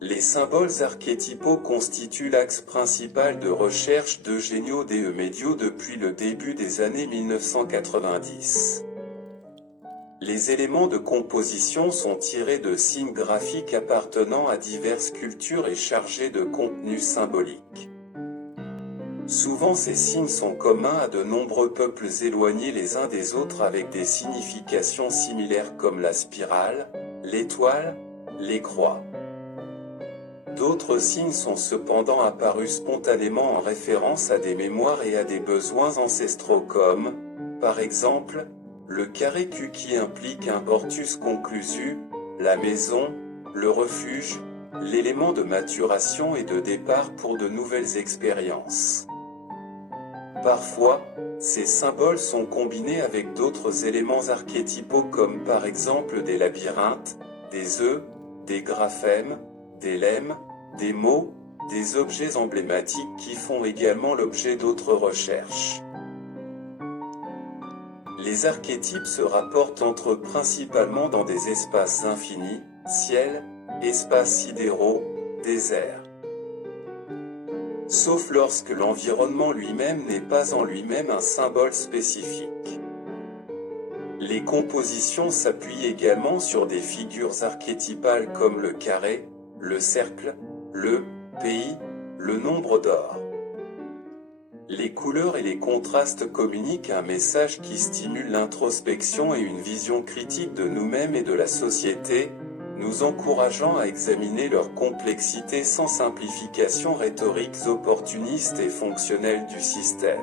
Les symboles archétypaux constituent l'axe principal de recherche d'Eugenio de Medio depuis le début des années 1990. Les éléments de composition sont tirés de signes graphiques appartenant à diverses cultures et chargés de contenus symboliques. Souvent ces signes sont communs à de nombreux peuples éloignés les uns des autres avec des significations similaires comme la spirale, l'étoile, les croix. D'autres signes sont cependant apparus spontanément en référence à des mémoires et à des besoins ancestraux comme, par exemple, le carré Q qui implique un hortus conclusu, la maison, le refuge, l'élément de maturation et de départ pour de nouvelles expériences. Parfois, ces symboles sont combinés avec d'autres éléments archétypaux comme par exemple des labyrinthes, des œufs, des graphèmes, des lemmes, des mots, des objets emblématiques qui font également l'objet d'autres recherches. Les archétypes se rapportent entre eux principalement dans des espaces infinis, ciel, espaces sidéraux, déserts. Sauf lorsque l'environnement lui-même n'est pas en lui-même un symbole spécifique. Les compositions s'appuient également sur des figures archétypales comme le carré, le cercle, le pays, le nombre d'or. Les couleurs et les contrastes communiquent un message qui stimule l'introspection et une vision critique de nous-mêmes et de la société, nous encourageant à examiner leur complexité sans simplification rhétoriques opportunistes et fonctionnelles du système.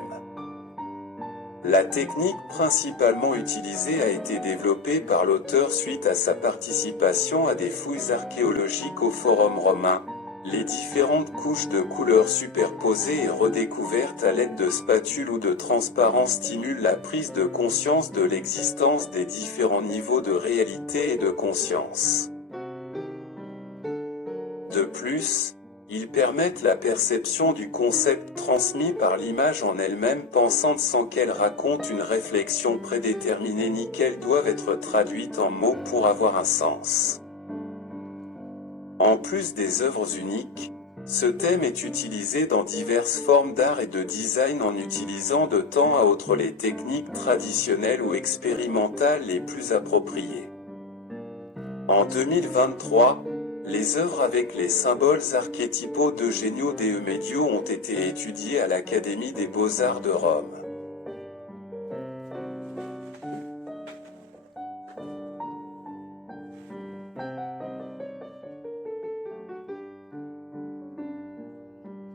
La technique principalement utilisée a été développée par l'auteur suite à sa participation à des fouilles archéologiques au Forum romain. Les différentes couches de couleurs superposées et redécouvertes à l'aide de spatules ou de transparents stimulent la prise de conscience de l'existence des différents niveaux de réalité et de conscience. De plus, ils permettent la perception du concept transmis par l'image en elle-même pensante sans qu'elle raconte une réflexion prédéterminée ni qu'elle doive être traduite en mots pour avoir un sens. En plus des œuvres uniques, ce thème est utilisé dans diverses formes d'art et de design en utilisant de temps à autre les techniques traditionnelles ou expérimentales les plus appropriées. En 2023, les œuvres avec les symboles archétypaux d'Eugenio de Medio ont été étudiées à l'Académie des Beaux-Arts de Rome.